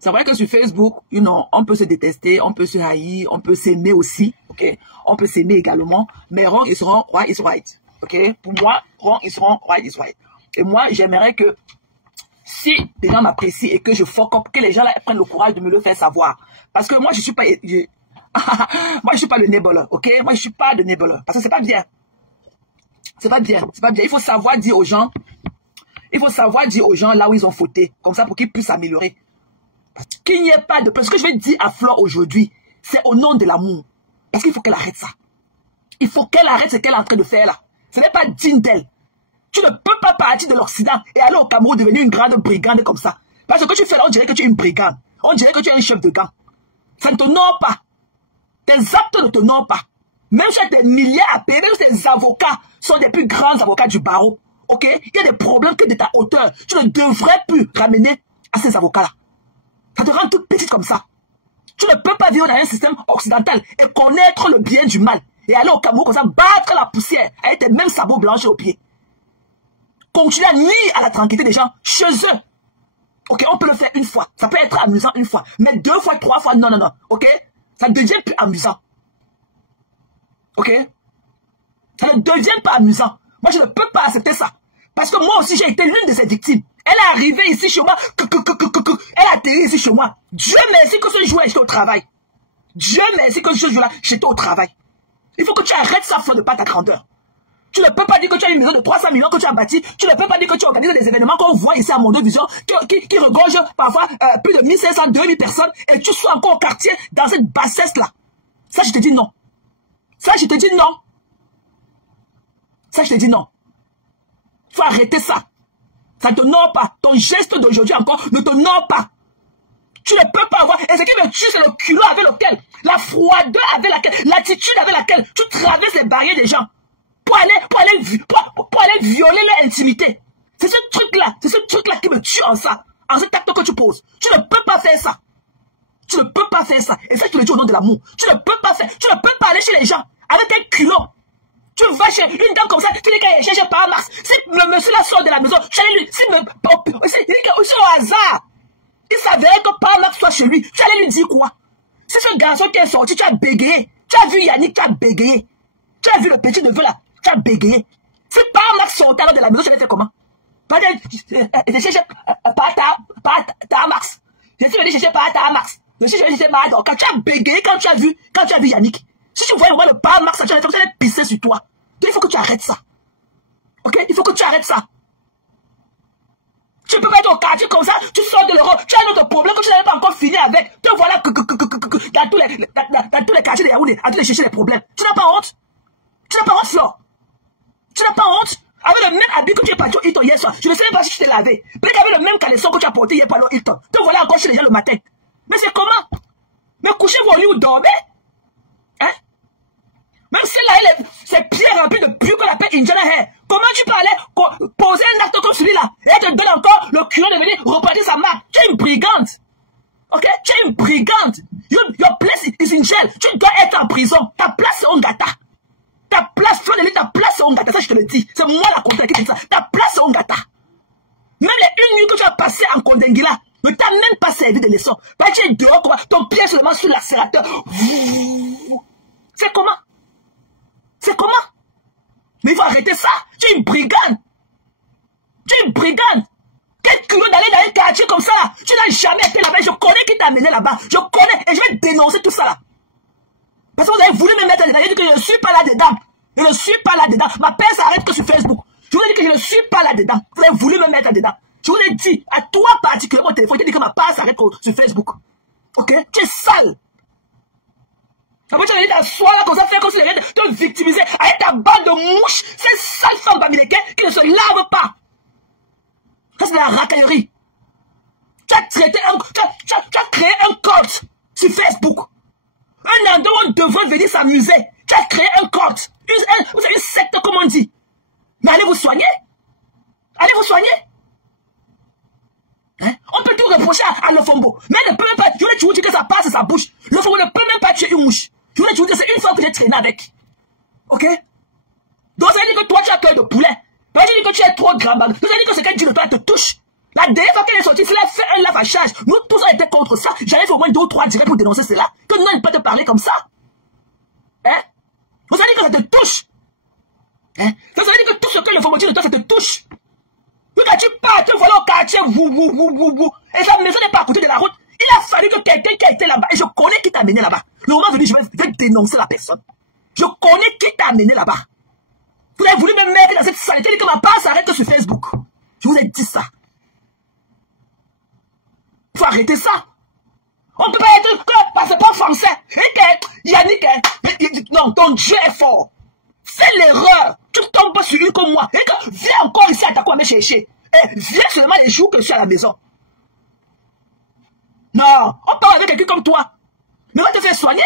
C'est vrai que sur Facebook, on peut se détester, on peut se haïr, on peut s'aimer aussi, ok? On peut s'aimer également, mais wrong is wrong, right is right, ok? Pour moi, wrong is wrong, right is right. Et moi, j'aimerais que si les gens m'apprécient et que je fuck up, que les gens là, prennent le courage de me le faire savoir. Parce que moi, je suis pas... moi, je suis pas le nébuleux, ok? Moi, je suis pas le nébuleux. Parce que c'est pas bien. C'est pas bien, c'est pas bien. Il faut savoir dire aux gens... là où ils ont fauté. Comme ça, pour qu'ils puissent s'améliorer. Qu'il n'y ait pas de... Ce que je vais dire à Flore aujourd'hui, c'est au nom de l'amour. Parce qu'il faut qu'elle arrête ça. Il faut qu'elle arrête ce qu'elle est en train de faire là. Ce n'est pas digne d'elle. Tu ne peux pas partir de l'Occident et aller au Cameroun devenir une grande brigande comme ça. Parce que tu fais là, on dirait que tu es une brigande. On dirait que tu es un chef de gang. Ça ne t'honore pas. Tes actes ne t'honorent pas. Même si tu as des milliers à payer, même si tes avocats sont des plus grands avocats du barreau. Ok? Il y a des problèmes que de ta hauteur, tu ne devrais plus ramener à ces avocats-là. Ça te rend toute petite comme ça. Tu ne peux pas vivre dans un système occidental et connaître le bien du mal. Et aller au Cameroun comme ça, battre la poussière avec tes mêmes sabots blanchis aux pieds. Continuer à nuire à la tranquillité des gens chez eux. Ok, on peut le faire une fois. Ça peut être amusant une fois. Mais 2 fois, 3 fois, non, non, non. Ok? Ça ne devient plus amusant. Ok? Ça ne devient pas amusant. Moi, je ne peux pas accepter ça. Parce que moi aussi, j'ai été l'une de ces victimes. Elle est arrivée ici chez moi. Elle a atterri ici chez moi. Dieu merci que ce jour-là, j'étais au travail. Dieu merci que ce jour-là, j'étais au travail. Il faut que tu arrêtes ça, de pas ta grandeur. Tu ne peux pas dire que tu as une maison de 300 millions que tu as bâtie. Tu ne peux pas dire que tu organises des événements qu'on voit ici à Mondo Vision, qui regorgent parfois plus de 1500, 2000 personnes, et tu sois encore au quartier dans cette bassesse-là. Ça, je te dis non. Ça, je te dis non. Ça, je te dis non. Il faut arrêter ça. Ça ne t'honore pas. Ton geste d'aujourd'hui encore ne t'honore pas. Tu ne peux pas avoir. Et ce qui me tue, c'est le culot avec lequel, la froideur avec laquelle, l'attitude avec laquelle tu traverses les barrières des gens pour aller violer leur intimité. C'est ce truc-là qui me tue en ça, en cet acte que tu poses. Tu ne peux pas faire ça. Tu ne peux pas faire ça. Et ça, je te le dis au nom de l'amour. Tu ne peux pas faire. Tu ne peux pas aller chez les gens avec un culot. Tu vas chez une dame comme ça, tu dis qu'elle est cherchée par Max. Si le monsieur là sort de la maison, tu allais lui, il dit que aussi au hasard, il s'avérait que par Max soit chez lui, tu allais lui dire quoi? Si ce garçon qui est sorti, tu as bégayé. Tu as vu Yannick, tu as bégayé. Tu as vu le petit neveu là, tu as bégayé. Si par Max sortait de la maison, tu allais faire comment? Pas de chercher par ta Max. Je suis venu chercher par ta Max. Je suis venu chercher par ta. Quand tu as bégayé, quand tu as vu Yannick. Si tu voyais le par Max, tu allais pisser sur toi. Donc, il faut que tu arrêtes ça. Ok? Il faut que tu arrêtes ça. Tu ne peux pas être au quartier comme ça, tu sors de l'Europe, tu as un autre problème que tu n'avais pas encore fini avec. Te voilà dans tous les quartiers de Yaoundé, à te chercher les problèmes. Tu n'as pas honte? Tu n'as pas honte, Flore? Tu n'as pas honte? Avec le même habit que tu es parti au Hilton hier soir, je ne sais même pas si tu t'es lavé. Peut-être avec le même caleçon que tu as porté hier par au Hilton. Te voilà encore chez les gens le matin. Mais c'est comment? Mais couchez vos lits ou dormez? Hein? Même si là, c'est pieds remplis de pus qu'on appelle Indiana Hair. Comment tu peux aller poser un acte comme celui-là et elle te donne encore le culot de venir repartir sa marque? Tu es une brigande. Ok? Tu es une brigande. Your place is in jail. Tu dois être en prison. Ta place c'est Ongata. Ta place, ta place c'est Ongata. Ça je te le dis. C'est moi la contraire qui dit ça. Ta place c'est Ongata. Même les 1 nuit que tu as passé en Kondengila ne t'a même pas servi de leçon. Parce que tu es dehors, ton pied seulement sur l'accélérateur. C'est comment? C'est comment? Mais il faut arrêter ça. Tu es une brigande. Tu es une brigande. Quel culot d'aller dans un quartier comme ça là. Tu n'as jamais été là-bas. Je connais qui t'a amené là-bas. Je connais et je vais dénoncer tout ça là. Parce que vous avez voulu me mettre là-dedans. Je dis que je ne suis pas là-dedans. Je ne suis pas là-dedans. Ma paix s'arrête que sur Facebook. Je vous ai dit que je ne suis pas là-dedans. Vous avez voulu me mettre là-dedans. Je vous ai dit, à toi particulièrement au téléphone, je t'ai dit que ma paix s'arrête sur Facebook. Ok? Tu es sale. Après, tu as dit t'asseoir là comme ça, faire comme si tu allais te victimiser avec ta bande de mouches. Ces sales femmes bamilekées qui ne se lavent pas. Ça, c'est de la racaillerie. Tu as créé un code sur Facebook. Un endroit où on devrait venir s'amuser. Tu as créé un code. Vous avez une secte, comme on dit. Mais allez vous soigner. Allez vous soigner. Hein? On peut tout reprocher à Lofombo. Mais elle ne peut même pas. Je voulais te dire que ça passe à sa bouche. Lofombo ne peut même pas tuer une mouche. Je voulais te dire que c'est une fois que j'ai traîné avec. Ok? Donc ça veut dire que toi tu as peur de poulet. Ça veut dire que tu es trop grand. Ça veut dire que ce qu'elle dit de toi te touche. La dernière fois qu'elle est sortie, elle a fait un lavage. Nous tous on était contre ça. J'avais fait au moins 2 ou 3 directs pour dénoncer cela. Que non, elle peut te parler comme ça. Hein? Vous savez que ça te touche. Hein? Ça veut dire que tout ce que l'informatique de toi, ça te touche. Quand tu pars, tu vois au quartier, et sa maison n'est pas à côté de la route. Il a fallu que quelqu'un qui a été là-bas, et je connais qui t'a amené là-bas. Le moment venu, je vais dénoncer la personne. Je connais qui t'a amené là-bas. Vous avez voulu me mettre dans cette saleté que ma part s'arrête que sur Facebook. Je vous ai dit ça. Il faut arrêter ça. On ne peut pas être que parce que c'est pas français. Et que Yannick, non, ton Dieu est fort. Fais l'erreur. Tu tombes pas sur une comme moi. Et que viens encore ici à ta quoi me chercher. Et viens seulement les jours que je suis à la maison. Non, on parle avec quelqu'un comme toi. Mais on va te faire soigner.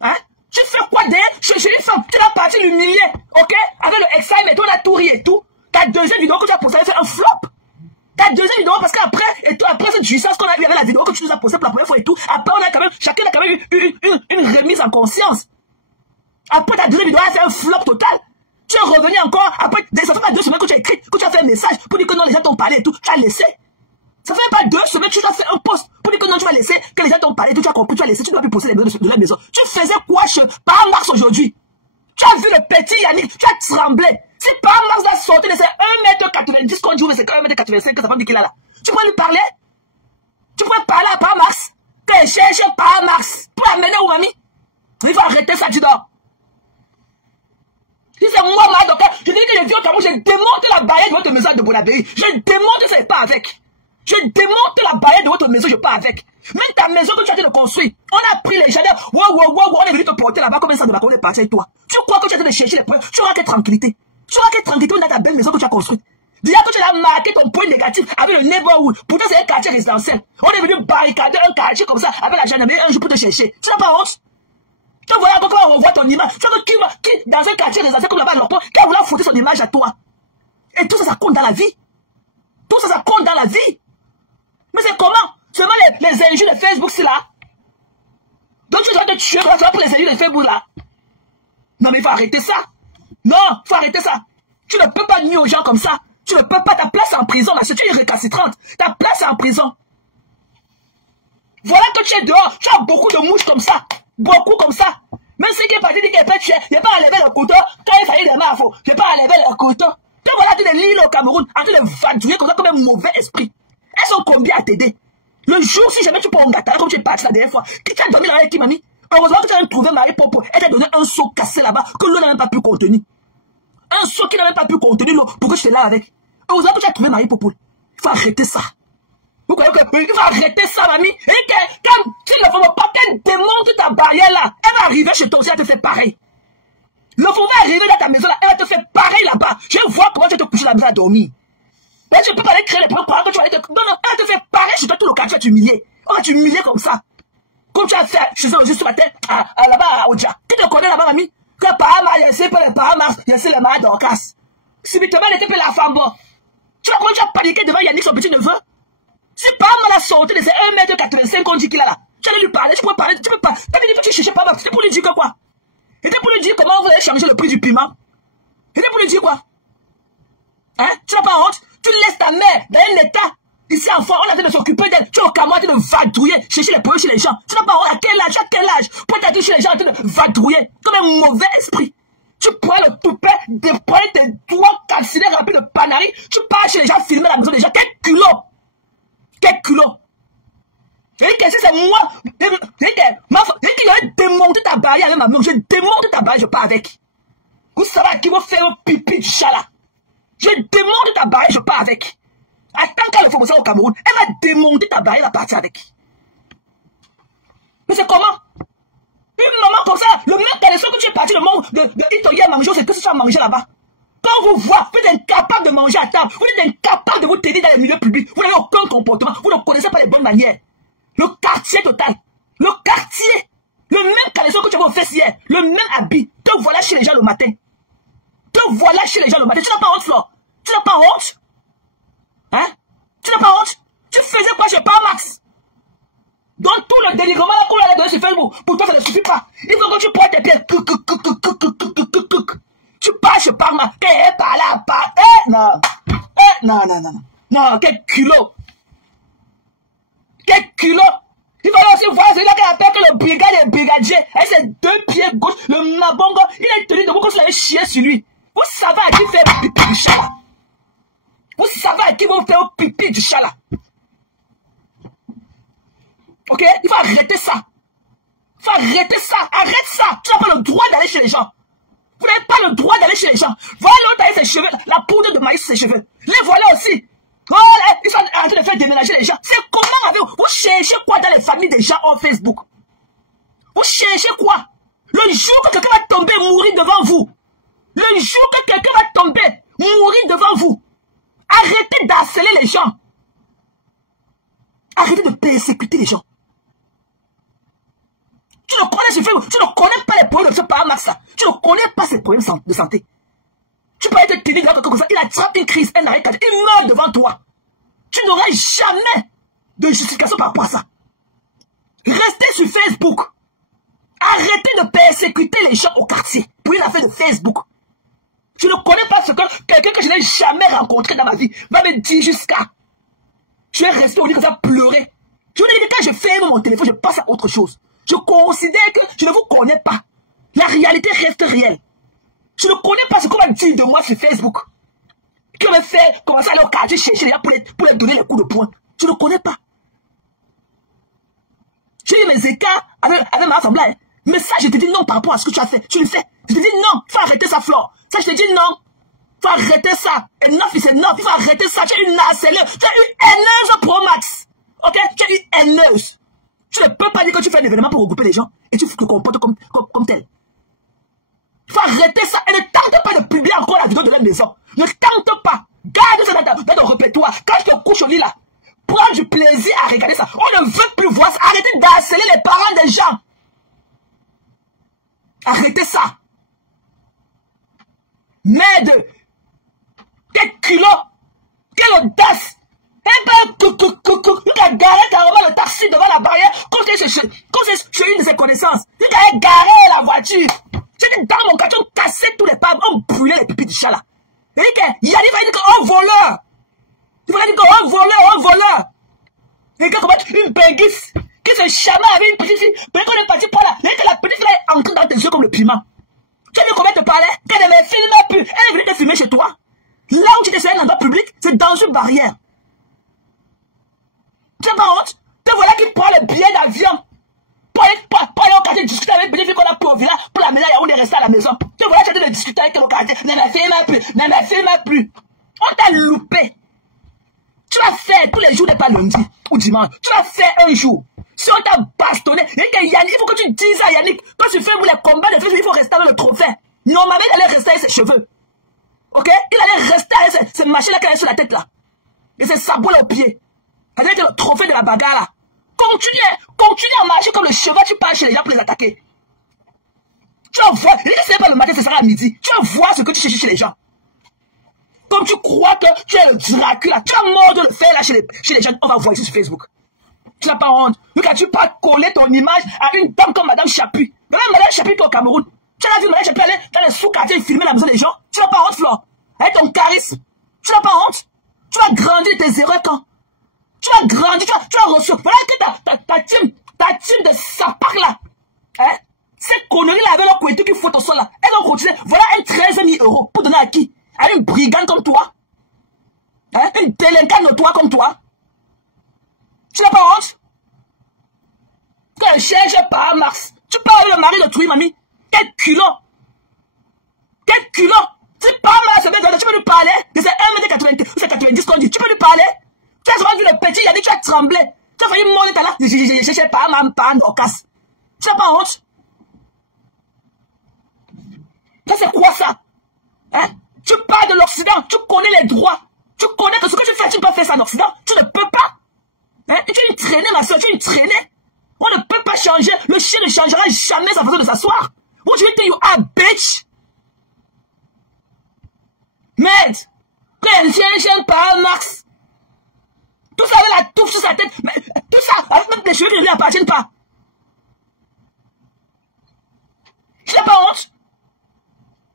Hein? Tu fais quoi derrière? Je suis une femme. Tu l'as parti l'humilier. Ok? Avec le examen et tout, la tourie et tout. Ta deuxième vidéo que tu as postée, elle fait un flop. Ta deuxième vidéo, parce qu'après, et tout, après cette jouissance qu'on a eu avec la vidéo que tu nous as postée pour la première fois et tout, après on a quand même, chacun a quand même eu une remise en conscience. Après ta deuxième vidéo, elle a fait un flop total. Tu es revenu encore, après, ça fait pas 2 semaines que tu as écrit, que tu as fait un message pour dire que non, les gens t'ont parlé et tout, tu as laissé. Ça fait pas 2 semaines que tu as fait un post pour dire que non, tu vas laisser, que les gens t'ont parlé et tout, tu as compris, tu as laissé, tu ne dois plus poster les vidéos de la maison. Tu faisais quoi par Mars aujourd'hui? Tu as vu le petit Yannick, tu as tremblé. Si par Mars a sorti de ces 1m90 qu'on dit, mais c'est que 1m85 que ça va dire qu'il a là. Tu pourrais lui parler? Tu pourrais parler à par Mars? T'es cherché par Mars pour amener où, mamie? Il faut arrêter ça, tu dors. Si c'est moi, ma docteur, je dis que je viens au Cameroun, je démonte la barrière de votre maison de Bonabéry. Je démonte ça, pas avec. Je démonte la barrière de votre maison, je pars avec. Même ta maison que tu as été de construire, on a pris les jardins, on est venu te porter là-bas comme ça de la on est parti avec toi. Tu crois que tu as été de chercher les preuves, tu auras quelle tranquillité. Tu auras quelle tranquillité dans ta belle maison que tu as construite. Déjà que tu as marqué ton point négatif avec le neighborhood, pourtant c'est un quartier résidentiel. On est venu barricader un quartier comme ça avec la gendarmerie un jour pour te chercher. Tu n'as pas honte? Tu vois quand on revoit ton image, tu vois qui dans un quartier résidentiel comme là-bas, qui a voulu foutre son image à toi. Et tout ça, ça compte dans la vie. Tout ça, ça compte dans la vie. Mais c'est comment? Seulement les injures de Facebook, c'est là. Donc tu dois te tuer pour les injures de Facebook là. Non mais il faut arrêter ça. Non, il faut arrêter ça. Tu ne peux pas nuire aux gens comme ça. Tu ne peux pas, ta place en prison là, c'est une récalcitrante. Ta place est en prison. Voilà que tu es dehors, tu as beaucoup de mouches comme ça. Beaucoup comme ça. Même ceux qui est parti dire qu'il peut tuer, il n'a pas enlevé le couteau. Quand il fallait des mains à faux, il n'a pas enlevé le couteau. Donc voilà, tu les lis au Cameroun, en train de vadrouiller comme ça, comme un mauvais esprit. Elles sont combien à t'aider? Le jour, si jamais tu peux en gâter, comme tu es parti la dernière fois, qui t'a donné la qui m'a mis? Heureusement que tu as trouvé Marie Popo. Elle t'a donné un seau cassé là-bas, que l'eau n'a même pas pu contenir. Un seau qui n'a même pas pu contenir l'eau, pour que je te lave avec. Heureusement que tu as trouvé Marie Popo. Il faut arrêter ça. Vous croyez qu'il faut arrêter ça, mamie? Et quand tu ne faut pas qu'elle démonte ta barrière là, elle va arriver chez toi aussi, elle te fait pareil. Le fou va arriver dans ta maison là, elle va te faire pareil là-bas. Je vois comment tu te couches dans la maison à dormir. Mais tu peux pas aller créer les problèmes que tu vas aller te... Non, non, elle te fait pareil chez toi tout le cas, tu vas t'humilier. On va t'humilier comme ça. Comme tu as fait, je suis juste ce matin, là-bas à Oja. Tu te connais là-bas, mamie? Que par mal, il y a pas les paramas, il y a les malades d'Orcas. Subitement, elle était pas la femme, bon. Tu vois comment tu as paniqué devant Yannick, son petit neveu? Si par mal a sorti de ces 1m85 qu'on dit qu'il a là, tu allais lui parler, tu peux parler, tu peux pas. T'as dit que tu cherchais pas mal, c'était pour lui dire que quoi? C'était pour lui dire comment vous allez changer le prix du piment. C'était pour lui dire quoi? Hein? Tu n'as pas honte? Tu laisses ta mère dans un état. Ici, enfant, on a train de s'occuper d'elle. Tu es au Cameroun en train de vadrouiller, chercher les problèmes chez les gens. Tu n'as pas honte? À quel âge? Pour t'attirer chez les gens en train de vadrouiller, comme un mauvais esprit. Tu prends le toupet, déployer tes doigts calcinés remplis de panaris. Tu pars chez les gens, filmer la maison des gens. Quel culot! Quel culot! Et que si c'est moi, je démonte ta barrière avec ma main. Je démonte ta barrière, je pars avec. Vous savez qui va faire un pipi du chat là? Je démonte ta barrière, je pars avec. Attends qu'elle fait ça au Cameroun, elle va démonter ta barrière, elle va partir avec. Mais c'est comment? Une maman comme ça, le même caleçon que tu es parti le monde de Itoya manger, c'est que si tu as mangé là-bas. Quand on vous voit, vous êtes incapable de manger à table, vous êtes incapable de vous tenir dans les milieux publics, vous n'avez aucun comportement, vous ne connaissez pas les bonnes manières. Le quartier total, le quartier, le même caleçon que tu avais au fesse hier, le même habit, te voilà chez les gens le matin. Te voilà chez les gens le matin. Tu n'as pas honte, Flore? Tu n'as pas honte? Hein? Tu n'as pas honte? Tu faisais quoi chez Parmax? Donc tout le délivrement là qu'on allait donner sur Facebook, pour toi ça ne suffit pas. Il faut que tu pointes tes pieds. Tu pars chez Parmax. Non. Non. Non, quel culot. Quel culot. Il fallait aussi voir celui-là qui appelle que le brigade et le brigadier. Avec ses 2 pieds gauche, le mabongo, il a tenu debout comme s'il avait chié sur lui. Vous savez à qui faire pipi du chat là. Vous savez à qui vous faire pipi du chat là. Ok? Il faut arrêter ça. Il faut arrêter ça. Arrête ça. Tu n'as pas le droit d'aller chez les gens. Vous n'avez pas le droit d'aller chez les gens. Voilà l'autre avec ses cheveux, la poudre de maïs sur ses cheveux. Les voilà aussi. Oh là, ils sont en train de faire déménager les gens. C'est comment avez-vous? Vous cherchez quoi dans les familles des gens en Facebook? Vous cherchez quoi? Le jour que quelqu'un va tomber, mourir devant vous. Le jour que quelqu'un va tomber, mourir devant vous. Arrêtez d'harceler les gens. Arrêtez de persécuter les gens. Tu ne connais ce film, tu ne connais pas les problèmes de ce paramax là. Tu ne connais pas ses problèmes de santé. Tu peux être tenu comme ça, il attrape une crise, un arrêt cardiaque, il meurt devant toi. Tu n'auras jamais de justification par rapport à ça. Restez sur Facebook. Arrêtez de persécuter les gens au quartier pour une affaire de Facebook. Tu ne connais pas ce que quelqu'un que je n'ai jamais rencontré dans ma vie va me dire jusqu'à. Je vais rester au lit comme ça, pleurer. Je vous dis que quand je ferme mon téléphone, je passe à autre chose. Je considère que je ne vous connais pas. La réalité reste réelle. Je ne connais pas ce qu'on va dire de moi sur Facebook. Qui va me faire commencer à aller au quartier chercher les gens pour les donner les coups de poing. Je ne connais pas. J'ai eu mes écarts avec ma femme là. Mais ça, je te dis non par rapport à ce que tu as fait. Tu le fais. Je te dis non. Il faut arrêter ça, Flore. Ça, je te dis non. Il faut arrêter ça. Enough is enough. Il faut arrêter ça. Tu as une harceleuse. Tu as une haineuse Pro Max. Ok? Tu as une haineuse. Tu ne peux pas dire que tu fais un événement pour regrouper les gens et tu te comportes comme tel. Il faut arrêter ça et ne tente pas de publier encore la vidéo de la maison. Ne tente pas. Garde ça dans ton répertoire. Quand je te couche au lit là, prends du plaisir à regarder ça. On ne veut plus voir ça. Arrêtez d'harceler les parents des gens. Arrêtez ça. Merde. Quel culot. Quelle audace. Eh ben, il a garé carrément le taxi devant la barrière comme c'est une de ses connaissances. Il a garé la voiture. J'étais dans mon carton, cassé tous les pavés, on brûlait les pipis du chat là. Il y a dit que oh voleur. Il va dire que oh voleur. Et que comment une béguisse qui se chama avec une petite fille. Peut-être qu'on est parti par là. Et que la petite fille est entrée dans tes yeux comme le piment. Tu as vu comment elle te parlait? Qu'elle ne me filmait plus. Elle est venue te filmer chez toi. Là où tu étais sur un endroit public, c'est dans une barrière. Tu n'as pas honte? Te voilà qui prend le billet d'avion. Pour aller au quartier discuter avec Bénéfique qu'on a pour le village, pour la médaille où on est resté à la maison. Te voilà qui de discuter avec le quartier. Ne me filme plus. On t'a loupé. Tu vas faire tous les jours, n'est pas lundi ou dimanche. Tu vas faire un jour. Si on t'a bastonné, et que Yannick, il faut que tu dises à Yannick, quand tu fais les combats de filles, il faut rester avec le trophée. Normalement, il allait rester avec ses cheveux. Ok? Il allait rester avec ces machines-là qu'il a sur la tête là. Et ses sabots là au pied. C'est-à-dire que le trophée de la bagarre là. Continue à marcher comme le cheval, tu pars chez les gens pour les attaquer. Tu vas voir, et ce n'est pas le matin, ce sera à midi. Tu vas voir ce que tu cherches chez les gens. Comme tu crois que tu es le Dracula, tu as mort de le faire là chez les gens, on va voir ici sur Facebook. Tu n'as pas honte. Quand tu pas coller ton image à une dame comme Madame Chapuis. Même Madame Chapuis qui est au Cameroun. Tu as vu Madame Chapuis aller dans les sous-quartiers et filmer la maison des gens. Tu n'as pas honte, Flore. Avec ton charisme. Tu n'as pas honte. Tu vas grandir tes erreurs quand? Tu vas grandir, tu vas recevoir. Voilà que ta team de sapac là. Hein? Ces conneries là avec leur couette qui foutent au sol là. Elles vont continuer. Voilà un 13 000 € pour donner à qui? À une brigade comme toi. Hein? Une délinquante notoire comme toi. Tu n'as pas honte? Quand je cherche par Mars, tu parles le mari de Touy, mamie. Quel culot! Quel culot! Tu parles Mars, tu peux lui parler. C'est 1m90, c'est 90 qu'on dit. Tu peux lui parler. Tu as rendu le petit, il a dit tu as tremblé. Tu as failli mourir tout à l'heure. J'ai cherché par ma panne au casse. Tu n'as pas honte? Ça c'est quoi ça? Hein? Tu parles de l'Occident, tu connais les droits. Tu connais que ce que tu fais, tu ne peux pas faire ça en Occident. Tu ne peux pas. Hein? Tu es une traînée, ma soeur, tu es une traînée. On ne peut pas changer. Le chien ne changera jamais sa façon de s'asseoir. What do you think you are, bitch? Merde. Quand un chien par Max. Tout ça avec la touffe sur sa tête. Mais, tout ça avec même les cheveux qui ne lui appartiennent pas. Tu n'as pas honte?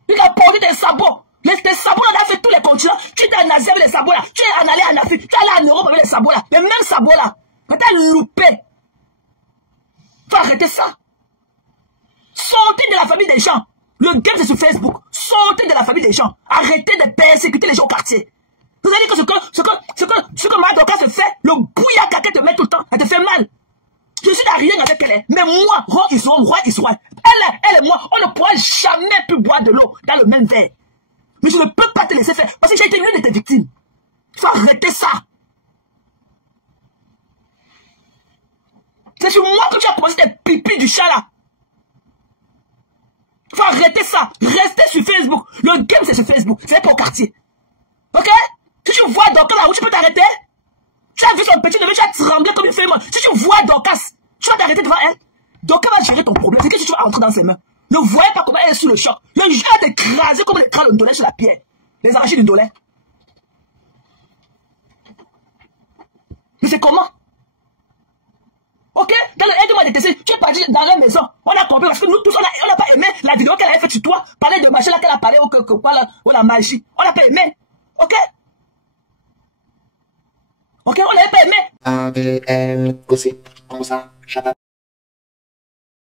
Il a porté tes sabots. Les sabots là, on a fait tous les continents. Tu étais en Asie avec les sabots là. Tu es en allé en Afrique. Tu es allé en Europe avec les sabots là. Les mêmes sabots là. Mais t'as loupé. Faut arrêter ça. Sortez de la famille des gens. Le game c'est sur Facebook. Sortez de la famille des gens. Arrêtez de persécuter les gens au quartier. Vous allez dire que ce que Madoka se fait, le bouillaka qu'elle te met tout le temps, elle te fait mal. Je suis à rien avec elle. Mais moi, roi Israël, elle et moi, on ne pourra jamais plus boire de l'eau dans le même verre. Mais je ne peux pas te laisser faire. Parce que j'ai été l'une de tes victimes. Il faut arrêter ça. C'est sur moi que tu as commencé tes pipis du chat là. Il faut arrêter ça. Restez sur Facebook. Le game c'est sur Facebook. C'est pour le quartier. Ok? Si tu vois Dorcas là où tu peux t'arrêter. Tu as vu son petit neveu, tu as tremblé comme une femme. Si tu vois Dorcas, tu vas t'arrêter devant elle. Dorcas va gérer ton problème. C'est que si tu vas entrer dans ses mains. Ne voyez pas comment elle est sous le choc. Le jeu a écrasé comme les crânes de dollar sur la pierre. Les arrachés du dollar. Mais c'est comment? Ok? Dans le aide-moi détesté, tu es parti dans la maison. On a compris parce que nous tous, on n'a pas aimé la vidéo qu'elle avait faite sur toi. Parler de machin là qu'elle a parlé ou la magie. On n'a pas aimé. Ok? Ok, on n'avait pas aimé. ADN, gossip, comme ça,